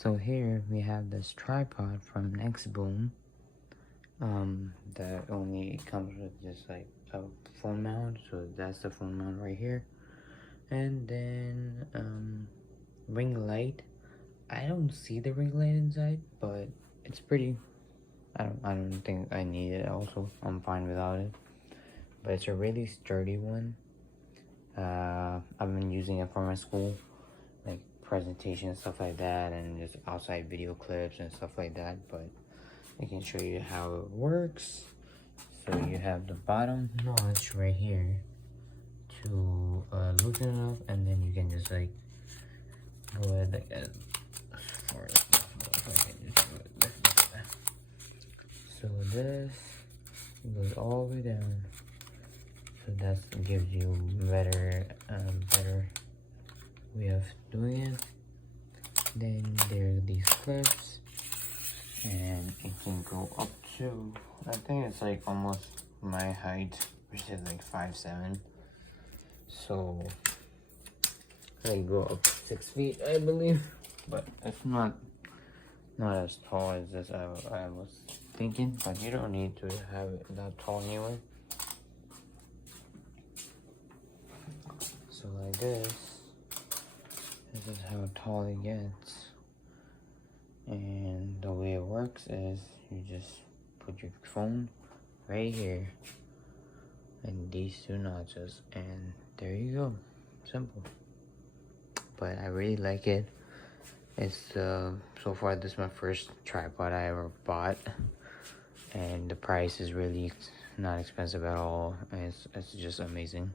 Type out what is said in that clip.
So here we have this tripod from NEXBOOM. That only comes with just like a phone mount, so that's the phone mount right here. And then ring light. I don't see the ring light inside, but it's pretty. I don't think I need it. Also, I'm fine without it. But it's a really sturdy one. I've been using it for my school, like presentation and stuff like that, and just outside video clips and stuff like that. But I can show you how it works. So you have the bottom notch right here to loosen it up, and then you can just like go ahead like as far as possible. So I can just do it like that. So this goes all the way down. So that gives you better way of doing it. Then there are these clips, and it can go up to, I think it's like almost my height, which is like 5'7". So I go up 6 feet, I believe, but it's not as tall as this I was thinking. But you don't need to have it that tall anyway. So like this is how tall it gets. And the way it works is you just put your phone right here and these two notches, and there you go. Simple. But I really like it. It's so far this is my first tripod I ever bought, and the price is really not expensive at all. It's just amazing.